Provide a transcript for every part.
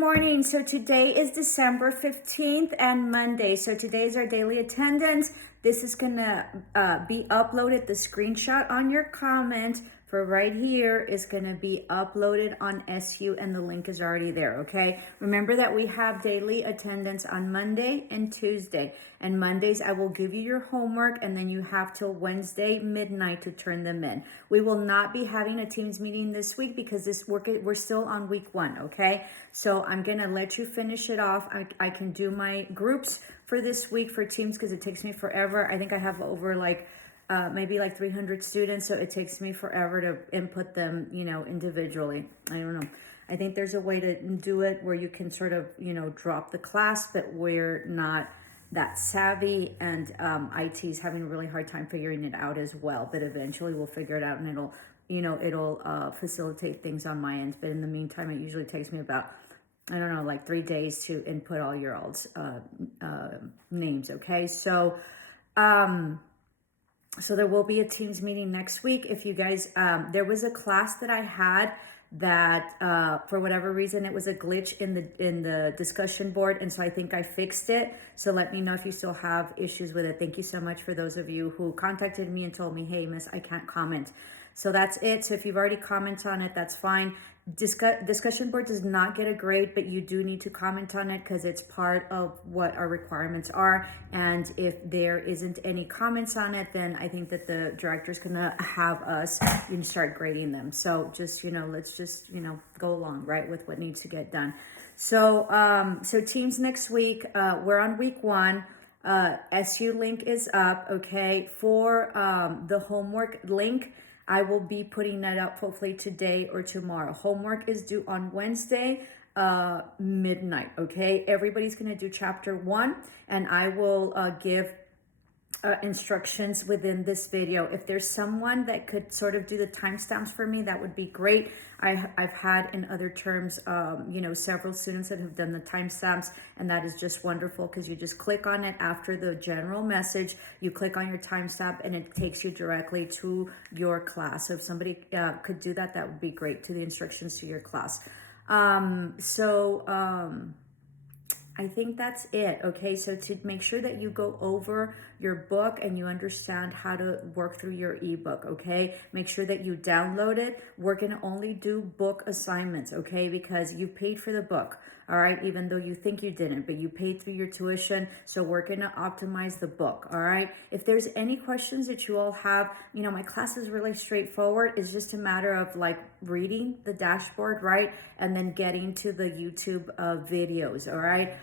Morning. So today is December 15th and Monday. So today is our daily attendance. This is gonna be uploaded. The screenshot on your comment for right here is gonna be uploaded on SU and the link is already there, okay? Remember that we have daily attendance on Monday and Tuesday. And Mondays, I will give you your homework and then you have till Wednesday midnight to turn them in. We will not be having a Teams meeting this week because we're still on week 1, okay? So I'm gonna let you finish it off. I can do my groups for this week for Teams because it takes me forever. I think I have over maybe 300 students, so it takes me forever to input them, individually. I don't know. I think there's a way to do it where you can sort of, drop the class, but we're not that savvy, and IT is having a really hard time figuring it out as well. But eventually we'll figure it out, and it'll facilitate things on my end. But in the meantime, it usually takes me about 3 days to input all your all's names. Okay, so there will be a Teams meeting next week. If you guys, there was a class that I had that for whatever reason it was a glitch in the discussion board, and so I think I fixed it. So let me know if you still have issues with it. Thank you so much for those of you who contacted me and told me, hey miss, I can't comment. So that's it. So if you've already commented on it, that's fine. Discussion board does not get a grade, but you do need to comment on it because it's part of what our requirements are. And if there isn't any comments on it, then I think that the director's gonna have us start grading them. So just, let's just, go along, right, with what needs to get done. So, so Teams next week, we're on week 1. SU link is up, okay? For the homework link, I will be putting that up hopefully today or tomorrow. Homework is due on Wednesday, midnight, okay? Everybody's gonna do chapter 1, and I will give instructions within this video. If there's someone that could sort of do the timestamps for me, that would be great. I've had in other terms, several students that have done the timestamps, and that is just wonderful because you just click on it after the general message, you click on your timestamp and it takes you directly to your class. So if somebody could do that, that would be great, to the instructions to your class. I think that's it, okay? So to make sure that you go over your book and you understand how to work through your ebook, okay? Make sure that you download it. We're gonna only do book assignments, okay? Because you paid for the book, all right? Even though you think you didn't, but you paid through your tuition, so we're gonna optimize the book, all right? If there's any questions that you all have, my class is really straightforward. It's just a matter of reading the dashboard, right? And then getting to the YouTube videos, all right?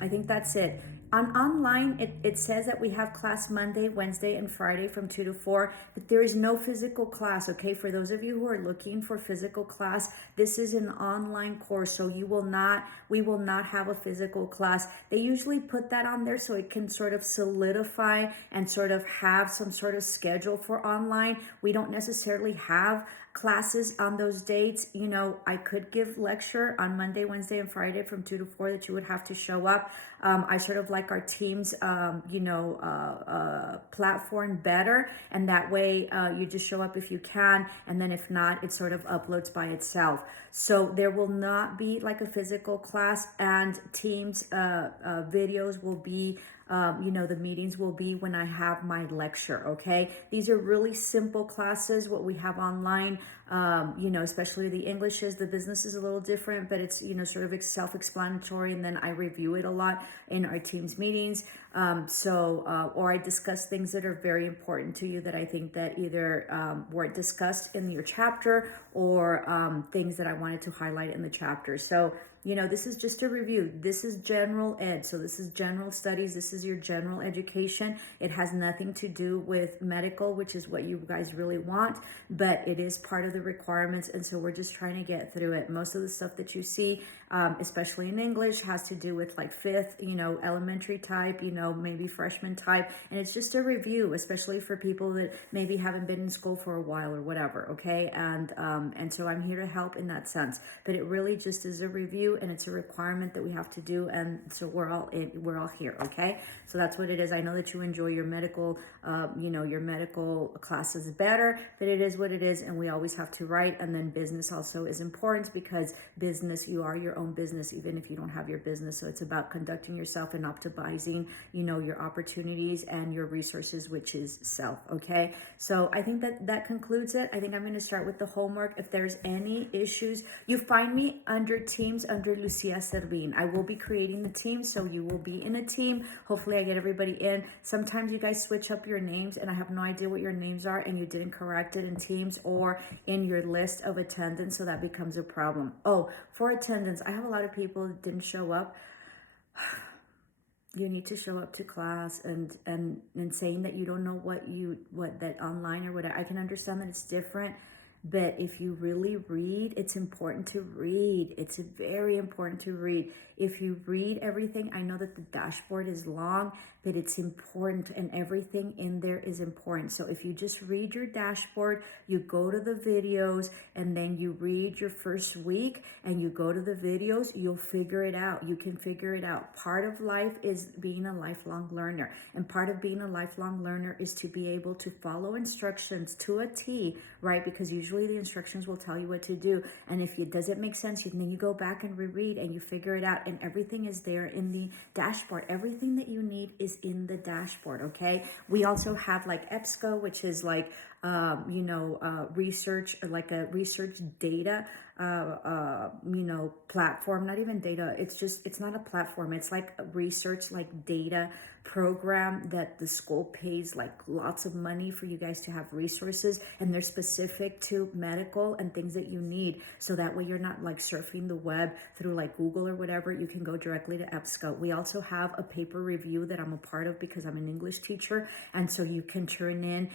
I think that's it. Online, it says that we have class Monday, Wednesday, and Friday from 2 to 4, but there is no physical class, okay? For those of you who are looking for physical class, this is an online course, so we will not have a physical class. They usually put that on there so it can sort of solidify and sort of have some sort of schedule for online. We don't necessarily have classes on those dates. I could give lecture on Monday, Wednesday, and Friday from 2 to 4 that you would have to show up. I sort of like our Teams, platform better. And that way you just show up if you can. And then if not, it sort of uploads by itself. So there will not be a physical class, and Teams videos will be the meetings will be when I have my lecture, okay? These are really simple classes, what we have online, especially the English the business is a little different, but it's, sort of self-explanatory, and then I review it a lot in our Teams meetings. Or I discuss things that are very important to you that I think that either were discussed in your chapter or things that I wanted to highlight in the chapter. So, this is just a review. This is general ed. So this is general studies. This is your general education. It has nothing to do with medical, which is what you guys really want, but it is part of the requirements. And so we're just trying to get through it. Most of the stuff that you see, especially in English, has to do with 5th, elementary type, know, maybe freshman type. And it's just a review, especially for people that maybe haven't been in school for a while or whatever. Okay. And so I'm here to help in that sense, but it really just is a review, and it's a requirement that we have to do. And so we're all here. Okay. So that's what it is. I know that you enjoy your medical, your medical classes better, but it is what it is. And we always have to write. And then business also is important, because business, you are your own business, even if you don't have your business. So it's about conducting yourself and optimizing, your opportunities and your resources, which is self. Okay. So I think that concludes it. I think I'm going to start with the homework. If there's any issues, you find me under Teams under Lucia Servin. I will be creating the team, so you will be in a team. Hopefully I get everybody in. Sometimes you guys switch up your names and I have no idea what your names are, and you didn't correct it in Teams or in your list of attendance, so that becomes a problem. Oh, for attendance, I have a lot of people that didn't show up. You need to show up to class, and saying that you don't know what that online or whatever. I can understand that it's different, but if you really read, it's important to read. It's very important to read. If you read everything, I know that the dashboard is long, but it's important, and everything in there is important. So if you just read your dashboard, you go to the videos, and then you read your first week and you go to the videos, you'll figure it out. You can figure it out. Part of life is being a lifelong learner, and part of being a lifelong learner is to be able to follow instructions to a T, right? Because usually the instructions will tell you what to do, and if it doesn't make sense, then you go back and reread and you figure it out, and everything is there in the dashboard. Everything that you need is in the dashboard. Okay. We also have like EBSCO, which is like research, like a research data platform. Not even data, it's not a platform, it's like a research, like data program that the school pays like lots of money for you guys to have resources, and they're specific to medical and things that you need, so that way you're not like surfing the web through like Google or whatever. You can go directly to EBSCO. We also have a paper review that I'm a part of because I'm an English teacher, and so you can turn in,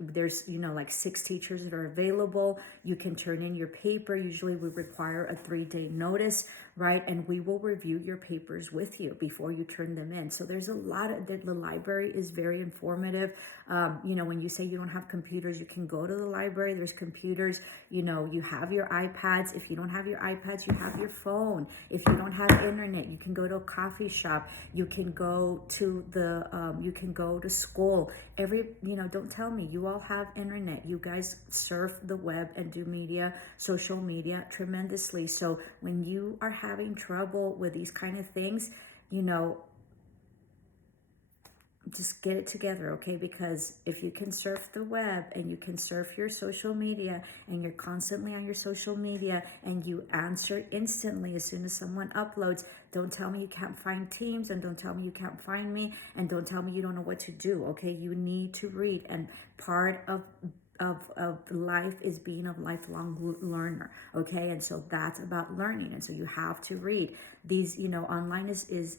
there's like 6 teachers that are available. You can turn in your paper. Usually we require a 3-day notice, right? And we will review your papers with you before you turn them in. So there's a lot of, the library is very informative. When you say you don't have computers, you can go to the library. There's computers, you have your iPads. If you don't have your iPads, you have your phone. If you don't have internet, you can go to a coffee shop. You can go to you can go to school. Don't tell me, you all have internet. You guys surf the web and do social media tremendously. So when you are having trouble with these kind of things, just get it together, okay? Because if you can surf the web and you can surf your social media, and you're constantly on your social media and you answer instantly as soon as someone uploads, don't tell me you can't find Teams, and don't tell me you can't find me, and don't tell me you don't know what to do, okay? You need to read, and part of life is being a lifelong learner, okay? And so that's about learning, and so you have to read. These, online is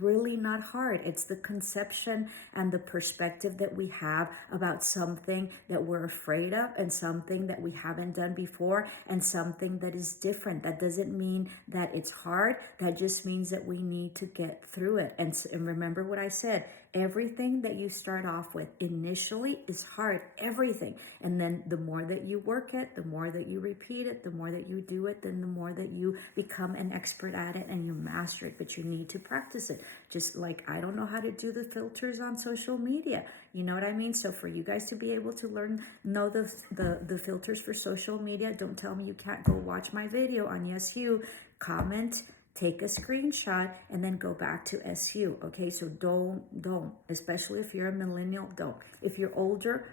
really not hard. It's the conception and the perspective that we have about something that we're afraid of, and something that we haven't done before, and something that is different. That doesn't mean that it's hard. That just means that we need to get through it. And remember what I said, everything that you start off with initially is hard, everything. And then the more that you work it, the more that you repeat it, the more that you do it, then the more that you become an expert at it and you master it. But you need to practice it. Just like I don't know how to do the filters on social media. You know what I mean? So for you guys to be able to know the filters for social media, don't tell me you can't go watch my video on YesU, comment, take a screenshot, and then go back to SU. Okay, so don't, especially if you're a millennial, don't. If you're older,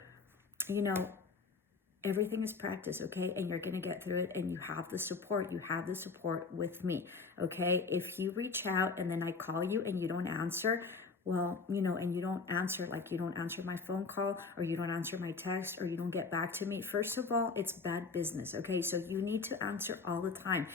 everything is practice, okay? And you're going to get through it, and you have the support. You have the support with me, okay? If you reach out and then I call you and you don't answer, well, and you don't answer, like you don't answer my phone call, or you don't answer my text, or you don't get back to me, first of all, it's bad business, okay? So you need to answer all the time.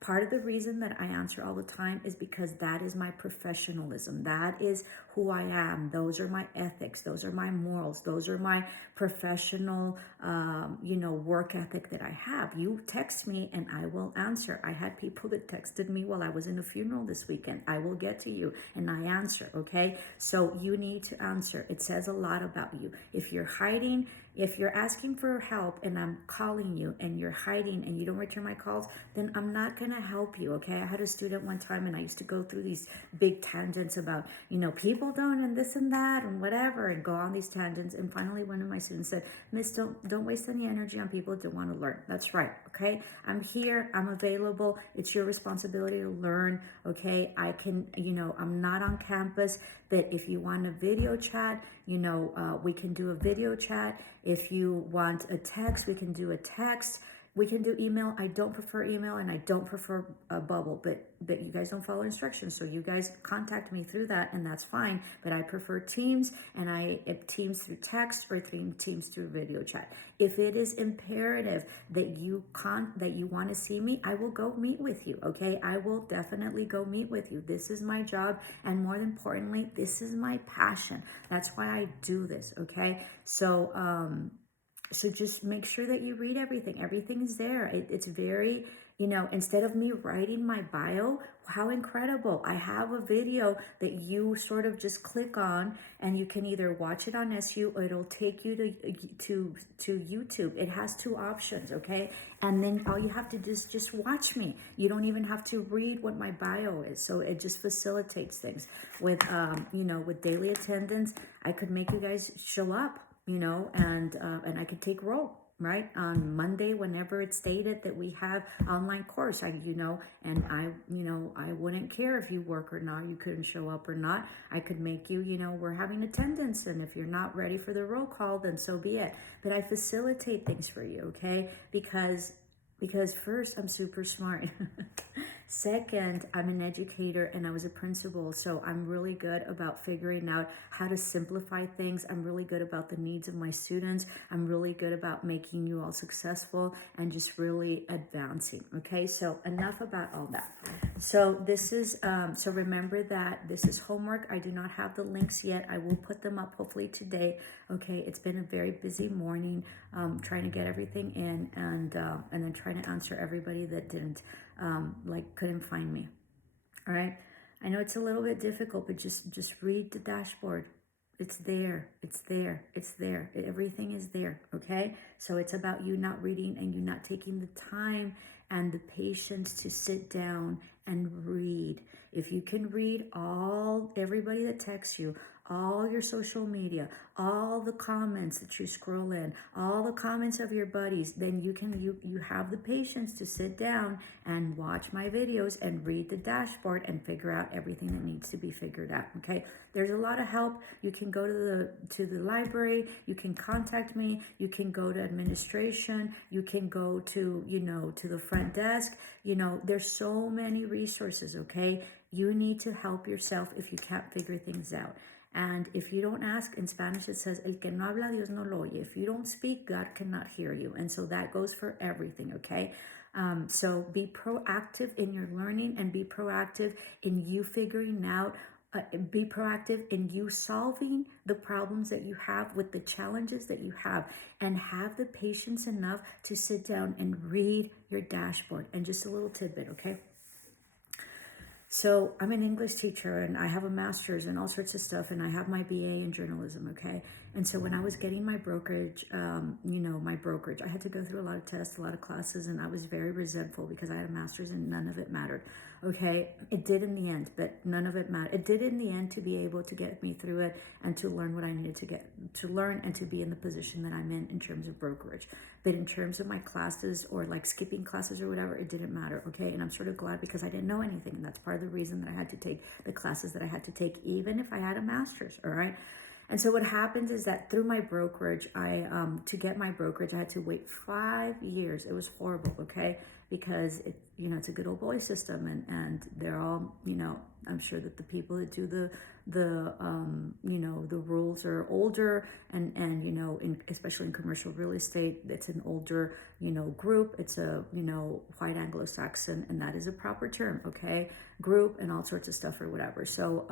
Part of the reason that I answer all the time is because that is my professionalism. That is who I am. Those are my ethics. Those are my morals. Those are my professional, work ethic that I have. You text me and I will answer. I had people that texted me while I was in a funeral this weekend. I will get to you and I answer, okay? So you need to answer. It says a lot about you. If you're hiding, if you're asking for help and I'm calling you and you're hiding and you don't return my calls, then I'm not going to help you, okay? I had a student one time and I used to go through these big tangents about, people don't and this and that and whatever, and go on these tangents. And finally, one of my students said, Miss, don't waste any energy on people that don't want to learn. That's right, okay? I'm here. I'm available. It's your responsibility to learn, okay? I can, I'm not on campus, but if you want a video chat, we can do a video chat. If you want a text, we can do a text. We can do email. I don't prefer email and I don't prefer a bubble, but you guys don't follow instructions. So you guys contact me through that and that's fine. But I prefer Teams, and Teams through text or Teams through video chat. If it is imperative that you want to see me, I will go meet with you. Okay. I will definitely go meet with you. This is my job. And more importantly, this is my passion. That's why I do this. Okay. So just make sure that you read everything. Everything is there. It's very, instead of me writing my bio, how incredible. I have a video that you sort of just click on and you can either watch it on SU or it'll take you to YouTube. It has two options, okay? And then all you have to do is just watch me. You don't even have to read what my bio is. So it just facilitates things. With, with daily attendance, I could make you guys show up. And I could take roll, right? On Monday, whenever it's stated that we have online course, I wouldn't care if you work or not, you couldn't show up or not. I could make you, we're having attendance. And if you're not ready for the roll call, then so be it. But I facilitate things for you, okay? Because first, I'm super smart. Second, I'm an educator and I was a principal, so I'm really good about figuring out how to simplify things. I'm really good about the needs of my students. I'm really good about making you all successful and just really advancing. Okay, so enough about all that. So this is, so remember that this is homework. I do not have the links yet. I will put them up hopefully today. Okay, it's been a very busy morning trying to get everything in and then trying to answer everybody that didn't. Couldn't find me. All right. I know it's a little bit difficult, but just read the dashboard. It's there. It's there. It's there. Everything is there. Okay. So it's about you not reading and you not taking the time and the patience to sit down and read. If you can read everybody that texts you, all your social media, all the comments that you scroll in, all the comments of your buddies, then you have the patience to sit down and watch my videos and read the dashboard and figure out everything that needs to be figured out. Okay, there's a lot of help. You can go to the library. You can contact me. You can go to administration. You can go to to the front desk. There's so many resources. Okay, you need to help yourself if you can't figure things out. And if you don't ask, in Spanish it says, el que no habla, Dios no lo oye. If you don't speak, God cannot hear you. And so that goes for everything, okay? So be proactive in your learning and be proactive in you figuring out, be proactive in you solving the problems that you have with the challenges that you have, and have the patience enough to sit down and read your dashboard. And just a little tidbit, okay? So I'm an English teacher and I have a master's and all sorts of stuff, and I have my BA in journalism, okay? And so when I was getting my brokerage, I had to go through a lot of tests, a lot of classes, and I was very resentful because I had a master's and none of it mattered, okay? It did in the end, but none of it mattered. It did in the end to be able to get me through it and to learn what I needed to learn and to be in the position that I'm in terms of brokerage. But in terms of my classes or like skipping classes or whatever, it didn't matter, okay? And I'm sort of glad because I didn't know anything. And that's part of the reason that I had to take the classes that I had to take, even if I had a master's, all right? And so what happens is that through my brokerage, to get my brokerage, I had to wait 5 years. It was horrible, okay? Because it's a good old boy system, and they're all, I'm sure that the people that do the rules are older, and especially in commercial real estate, it's an older, group. It's a, white Anglo-Saxon, and that is a proper term, okay? Group and all sorts of stuff or whatever. So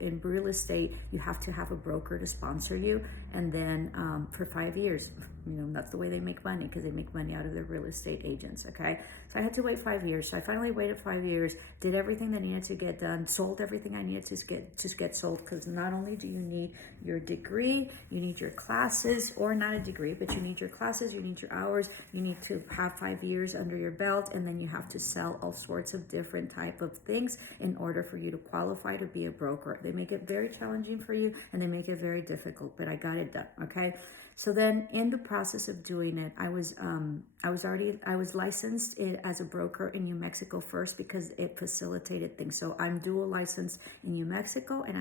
in real estate, you have to have a broker to sponsor you, and then for 5 years, that's the way they make money, because they make money out of their real estate agents, okay? So I had to wait 5 years. So I finally waited 5 years, did everything that needed to get done, sold everything I needed to get sold, because not only do you need your degree, you need your classes, or not a degree, but you need your classes, you need your hours, you need to have 5 years under your belt, and then you have to sell all sorts of different type of things in order for you to qualify to be a broker. They make it very challenging for you, and they make it very difficult, but I got it done, okay? So then in the process of doing it, I was licensed as a broker in New Mexico first, because it facilitated things. So I'm dual licensed in New Mexico, and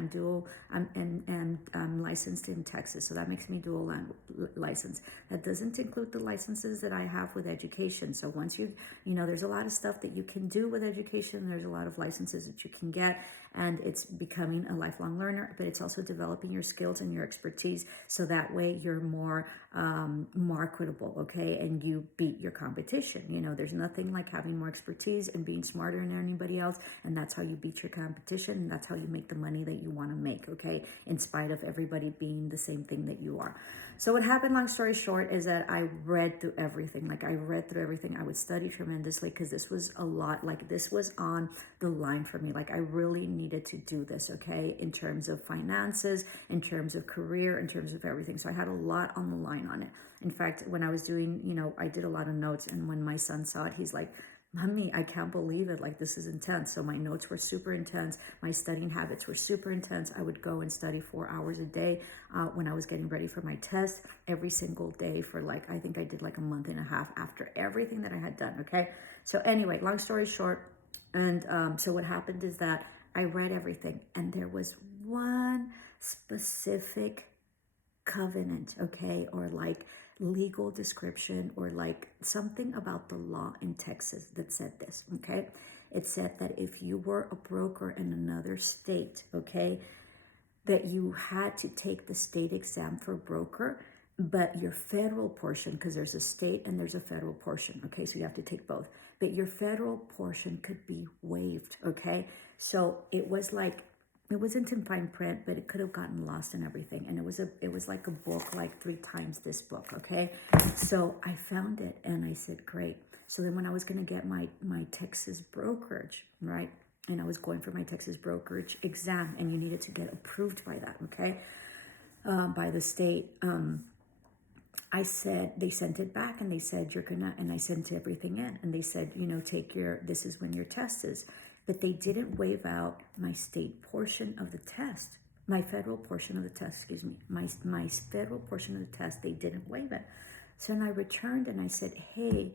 I'm licensed in Texas. So that makes me dual license. That doesn't include the licenses that I have with education. So once there's a lot of stuff that you can do with education. There's a lot of licenses that you can get, and it's becoming a lifelong learner, but it's also developing your skills and your expertise, so that way you're more marketable, okay, and you beat your competition. There's nothing like having more expertise and being smarter than anybody else, and that's how you beat your competition, and that's how you make the money that you want to make, okay, in spite of everybody being the same thing that you are. So what happened, long story short, is that I read through everything. I would study tremendously, because this was a lot. Like, this was on the line for me. Like, I really needed to do this, okay, in terms of finances, in terms of career, in terms of everything. So I had a lot on the line on it. In fact, when I was doing, I did a lot of notes, and when my son saw it, he's like, Mommy, I can't believe it. Like, this is intense. So my notes were super intense. My studying habits were super intense. I would go and study 4 hours a day when I was getting ready for my test, every single day for I think I did a month and a half after everything that I had done. Okay. So anyway, long story short. And so what happened is that I read everything, and there was one specific covenant, okay, or legal description, or something about the law in Texas that said this, okay? It said that if you were a broker in another state, okay, that you had to take the state exam for broker, but your federal portion, because there's a state and there's a federal portion, okay, so you have to take both, but your federal portion could be waived, okay? So it was it wasn't in fine print, but it could have gotten lost and everything. And it was like a book, 3 times this book, okay? So I found it, and I said, great. So then when I was going to get my Texas brokerage, right? And I was going for my Texas brokerage exam, and you needed to get approved by that, okay? By the state. They sent it back, and they said, and I sent everything in, and they said, this is when your test is. But they didn't waive out my state portion of the test, my federal portion of the test, excuse me, my federal portion of the test, they didn't waive it. So then I returned, and I said, hey,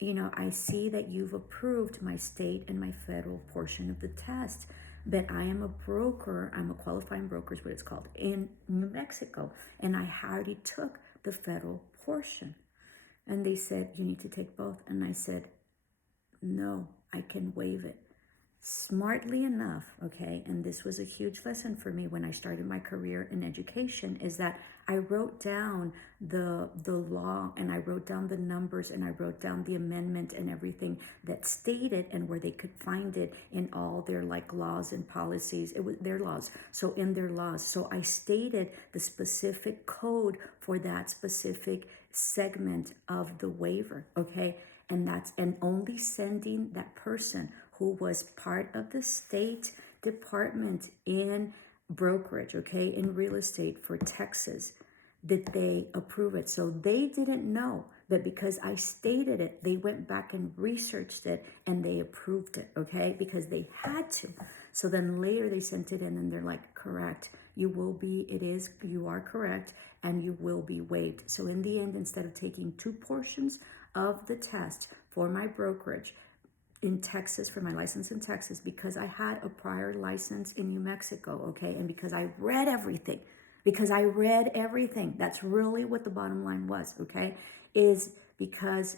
I see that you've approved my state and my federal portion of the test, but I am a broker, I'm a qualifying broker is what it's called, in New Mexico, and I already took the federal portion. And they said, you need to take both. And I said, no, I can waive it. Smartly enough, okay, and this was a huge lesson for me when I started my career in education, is that I wrote down the law, and I wrote down the numbers, and I wrote down the amendment and everything that stated, and where they could find it in all their laws and policies. It was their laws. So in their laws, so I stated the specific code for that specific segment of the waiver, okay, and only sending that person who was part of the state department in brokerage, okay, in real estate for Texas, that they approve it. So they didn't know, but because I stated it, they went back and researched it, and they approved it, okay, because they had to. So then later they sent it in, and they're like, correct, you are correct, and you will be waived. So in the end, instead of taking 2 portions of the test for my brokerage, in Texas, for my license in Texas, because I had a prior license in New Mexico, okay, and because I read everything, that's really what the bottom line was, okay, is because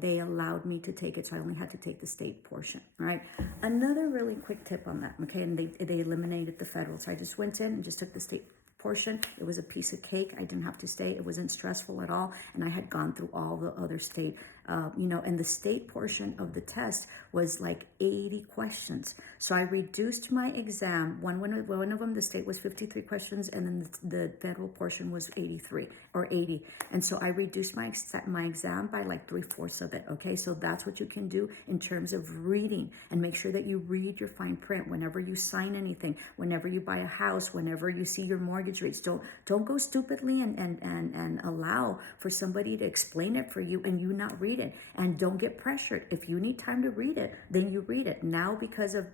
they allowed me to take it, so I only had to take the state portion. All right. Another really quick tip on that, okay, and they eliminated the federal, so I just went in and just took the state portion. It was a piece of cake. I didn't have to stay. It wasn't stressful at all, and I had gone through all the other state, and the state portion of the test was like 80 questions. So I reduced my exam. One of them, the state was 53 questions, and then the federal portion was 83 or 80. And so I reduced my exam by like 3/4 of it. Okay, so that's what you can do in terms of reading, and make sure that you read your fine print whenever you sign anything, whenever you buy a house, whenever you see your mortgage rates. Don't go stupidly and allow for somebody to explain it for you and you not read it. And don't get pressured. If you need time to read it, then you read it. Now, because of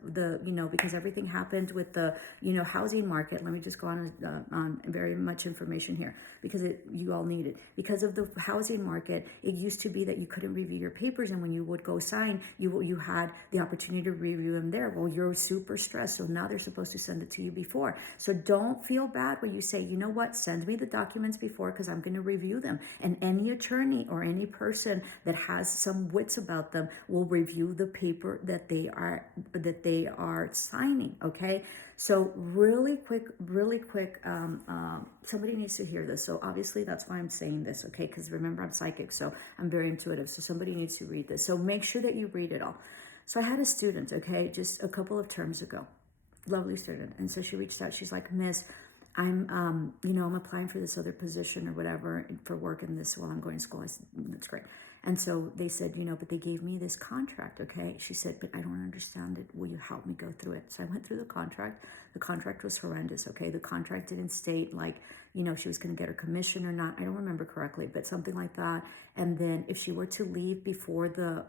because everything happened with the housing market, let me just go on very much information here, because you all need it. Because of the housing market, it used to be that you couldn't review your papers, and when you would go sign, you had the opportunity to review them there. Well, you're super stressed, so now they're supposed to send it to you before. So don't feel bad when you say, you know what, send me the documents before, because I'm going to review them. And any attorney or any person that has some wits about them will review the paper that they are signing. Okay, so really quick, somebody needs to hear this. So obviously that's why I'm saying this, okay, because remember, I'm psychic, so I'm very intuitive, so somebody needs to read this. So make sure that you read it all. So I had a student, okay, just a couple of terms ago, lovely student, and so she reached out. She's like, Miss, I'm applying for this other position or whatever for work in this while I'm going to school. I said, that's great. And so they said, but they gave me this contract, okay? She said, but I don't understand it. Will you help me go through it? So I went through the contract. The contract was horrendous, okay? The contract didn't state like, she was going to get her commission or not. I don't remember correctly, but something like that. And then if she were to leave before the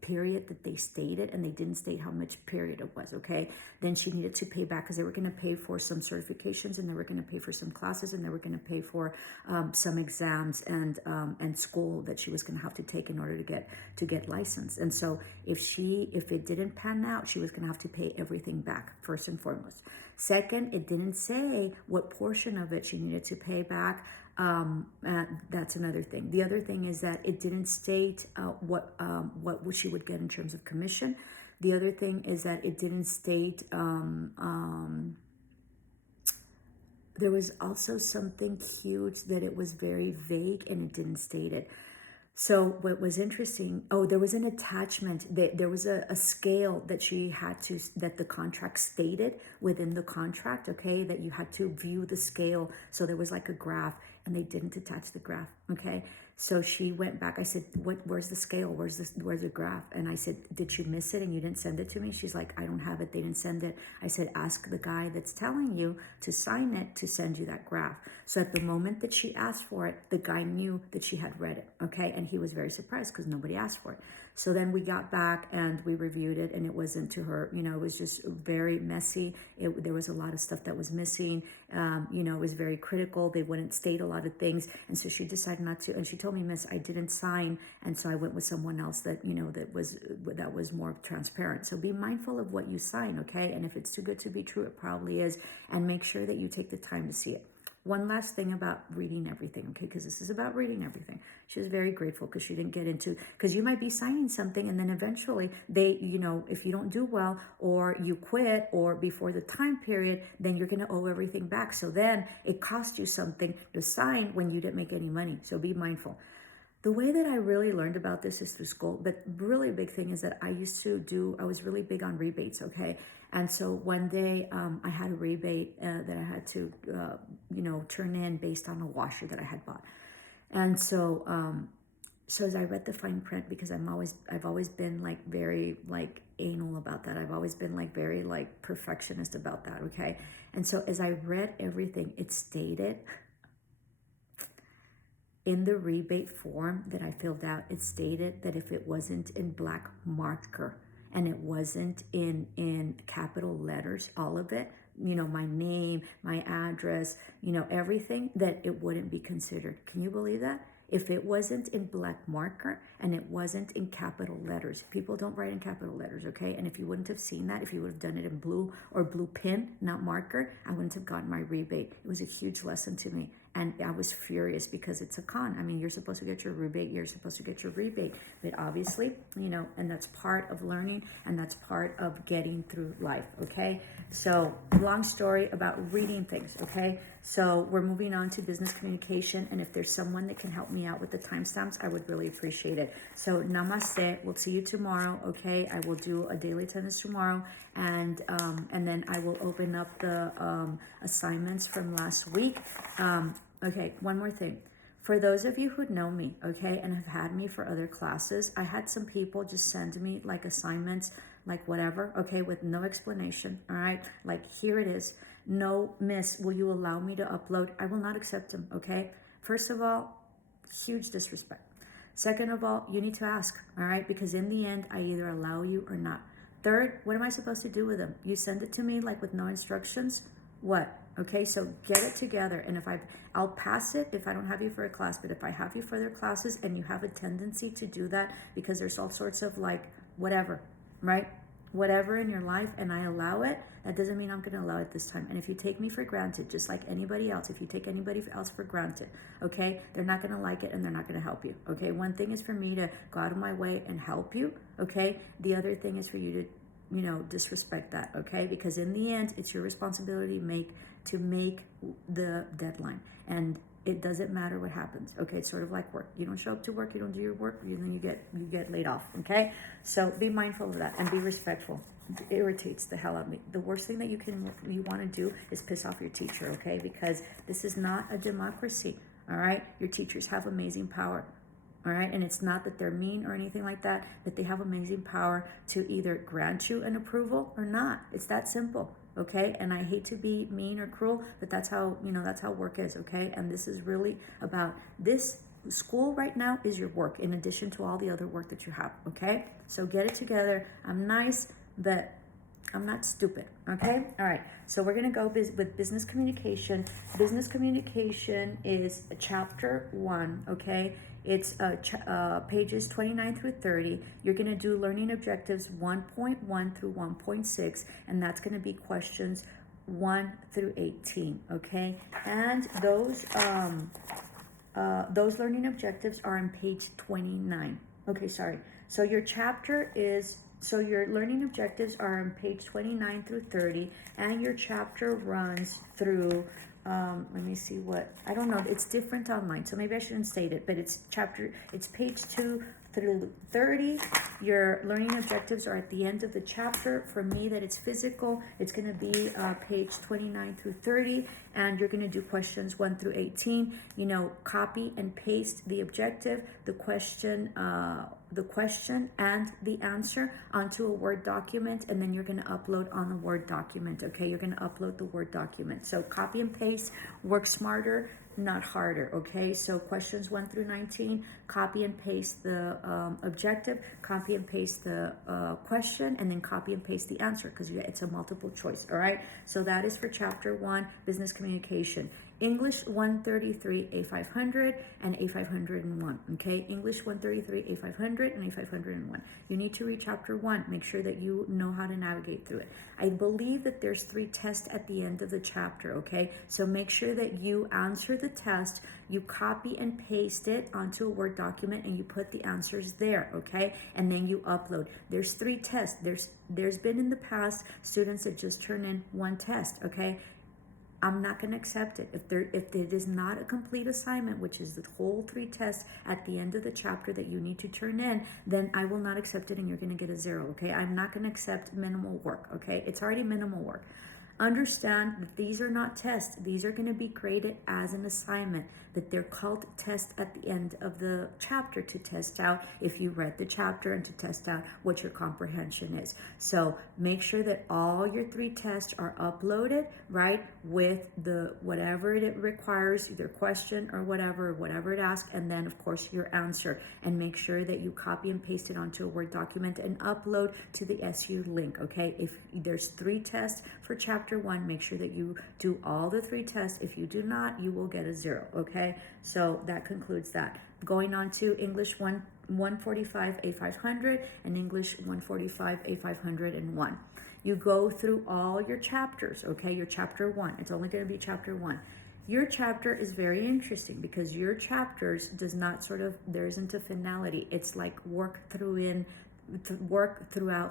period that they stated, and they didn't state how much period it was, okay, then she needed to pay back, because they were going to pay for some certifications, and they were going to pay for some classes, and they were going to pay for some exams and school that she was going to have to take in order to get licensed. And so if it didn't pan out, she was going to have to pay everything back, first and foremost. Second, it didn't say what portion of it she needed to pay back. That's another thing. The other thing is that it didn't state what she would get in terms of commission. The other thing is that it didn't state. There was also something huge that it was very vague, and it didn't state it. So what was interesting, there was an attachment. There was a scale that that the contract stated within the contract, okay, that you had to view the scale. So there was like a graph, and they didn't attach the graph, okay? So she went back. I said, where's the scale? Where's the graph? And I said, did you miss it and you didn't send it to me? She's like, I don't have it. They didn't send it. I said, ask the guy that's telling you to sign it to send you that graph. So at the moment that she asked for it, the guy knew that she had read it, okay? And he was very surprised because nobody asked for it. So then we got back and we reviewed it, and it wasn't to her, it was just very messy. There was a lot of stuff that was missing. It was very critical. They wouldn't state a lot of things. And so she decided not to. And she told me, Miss, I didn't sign. And so I went with someone else that, that was more transparent. So be mindful of what you sign, okay? And if it's too good to be true, it probably is. And make sure that you take the time to see it. One last thing about reading everything, okay, because this is about reading everything. She was very grateful because she didn't get into, because you might be signing something and then eventually they, if you don't do well or you quit or before the time period, then you're going to owe everything back. So then it costs you something to sign when you didn't make any money. So be mindful. The way that I really learned about this is through school, but really big thing is that I was really big on rebates, okay? And so one day I had a rebate that I had to, turn in based on a washer that I had bought. And so, so as I read the fine print, because I've always been like very like anal about that. I've always been like very like perfectionist about that, okay? And so as I read everything, it stated in the rebate form that I filled out, it stated that if it wasn't in black marker and it wasn't in capital letters, all of it, my name, my address, everything, that it wouldn't be considered. Can you believe that? If it wasn't in black marker and it wasn't in capital letters, people don't write in capital letters, okay? And if you wouldn't have seen that, if you would have done it in blue or blue pen, not marker, I wouldn't have gotten my rebate. It was a huge lesson to me. And I was furious because it's a con. I mean, you're supposed to get your rebate. You're supposed to get your rebate. But obviously, and that's part of learning, and that's part of getting through life, okay? So long story about reading things, okay? So we're moving on to business communication, and if there's someone that can help me out with the timestamps, I would really appreciate it. So namaste. We'll see you tomorrow, okay? I will do a daily tennis tomorrow, and then I will open up the assignments from last week. Okay, one more thing. For those of you who know me, okay, and have had me for other classes, I had some people just send me like assignments, like whatever, okay, with no explanation, all right? Like, here it is. No, miss, will you allow me to upload? I will not accept them, okay? First of all, huge disrespect. Second of all, you need to ask, all right? Because in the end, I either allow you or not. Third, what am I supposed to do with them? You send it to me like with no instructions? What? Okay, so get it together. And I'll pass it if I don't have you for a class, but if I have you for other classes and you have a tendency to do that because there's all sorts of like whatever, right? Whatever in your life, and I allow it, that doesn't mean I'm going to allow it this time. And if you take me for granted, just like anybody else, if you take anybody else for granted, okay, they're not going to like it and they're not going to help you, okay? One thing is for me to go out of my way and help you, okay? The other thing is for you to disrespect that, okay? Because in the end, it's your responsibility to make the deadline, and it doesn't matter what happens, okay? It's sort of like work. You don't show up to work, you don't do your work, then you get laid off, okay? So be mindful of that and be respectful. It irritates the hell out of me. The worst thing that you want to do is piss off your teacher, okay? Because this is not a democracy, all right? Your teachers have amazing power. All right, and it's not that they're mean or anything like that, but they have amazing power to either grant you an approval or not. It's that simple, okay? And I hate to be mean or cruel, but that's how work is, okay? And this is really about this. School right now is your work in addition to all the other work that you have, okay? So get it together. I'm nice, but I'm not stupid, okay? All right, so we're gonna go with business communication. Business communication is chapter 1, okay? It's pages 29 through 30. You're gonna do learning objectives 1.1 through 1.6, and that's gonna be questions 1 through 18, okay? And those learning objectives are on page 29. Okay, sorry. So your learning objectives are on page 29 through 30, and your chapter runs through, let me see I don't know, it's different online, so maybe I shouldn't state it, but it's page 2 through 30. Your learning objectives are at the end of the chapter. For me, that it's physical, it's going to be page 29 through 30, and you're going to do questions 1 through 18. Copy and paste the objective, the question and the answer onto a Word document, and then you're going to upload on the Word document, okay? You're going to upload the Word document. So copy and paste, work smarter, not harder, okay? So questions 1 through 19, copy and paste the objective, copy and paste the question, and then copy and paste the answer, because it's a multiple choice, all right? So that is for chapter 1, business communication. English 133, A500, and A501, okay? English 133, A500, and A501. You need to read chapter 1. Make sure that you know how to navigate through it. I believe that there's 3 tests at the end of the chapter, okay? So make sure that you answer the test, you copy and paste it onto a Word document, and you put the answers there, okay? And then you upload. There's 3 tests. There's been in the past students that just turn in 1 test, okay? I'm not going to accept it. If it is not a complete assignment, which is the whole 3 tests at the end of the chapter that you need to turn in, then I will not accept it, and you're going to get a 0, okay? I'm not going to accept minimal work, okay? It's already minimal work. Understand that these are not tests. These are going to be graded as an assignment, that they're called tests at the end of the chapter to test out if you read the chapter and to test out what your comprehension is. So make sure that all your 3 tests are uploaded, right, with the whatever it requires, either question or whatever it asks, and then of course your answer. And make sure that you copy and paste it onto a Word document and upload to the SU link, okay? If there's 3 tests for chapter 1, make sure that you do all the 3 tests. If you do not, you will get a 0, okay? So that concludes that. Going on to English 145 A500 and English 145 A501. You go through all your chapters, okay? Your chapter 1. It's only going to be chapter 1. Your chapter is very interesting because your chapters does not there isn't a finality. It's like work throughout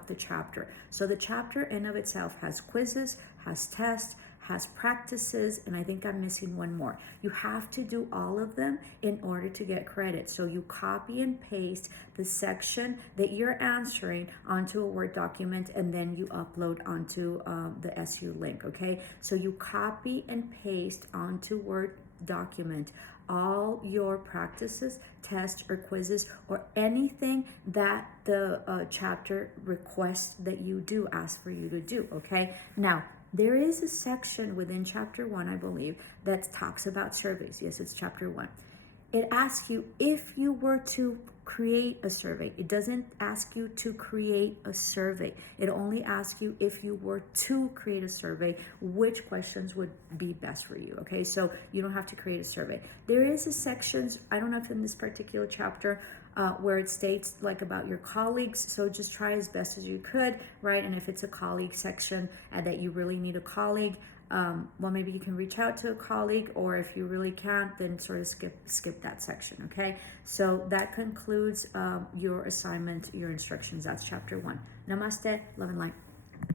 the chapter. So the chapter in of itself has quizzes, has tests, has practices, and I think I'm missing one more. You have to do all of them in order to get credit. So you copy and paste the section that you're answering onto a Word document, and then you upload onto the SU link, okay? So you copy and paste onto Word document all your practices, tests, or quizzes, or anything that the chapter requests that you do, ask for you to do, okay? Now, there is a section within chapter 1, I believe, that talks about surveys. Yes, it's chapter 1. It asks you if you were to create a survey. It doesn't ask you to create a survey. It only asks you if you were to create a survey, which questions would be best for you. Okay, so you don't have to create a survey. There is a section, I don't know if in this particular chapter, where it states like about your colleagues. So just try as best as you could, right? And if it's a colleague section and that you really need a colleague, well, maybe you can reach out to a colleague, or if you really can't, then sort of skip that section, okay? So that concludes your assignment, your instructions. That's chapter 1. Namaste, love and light.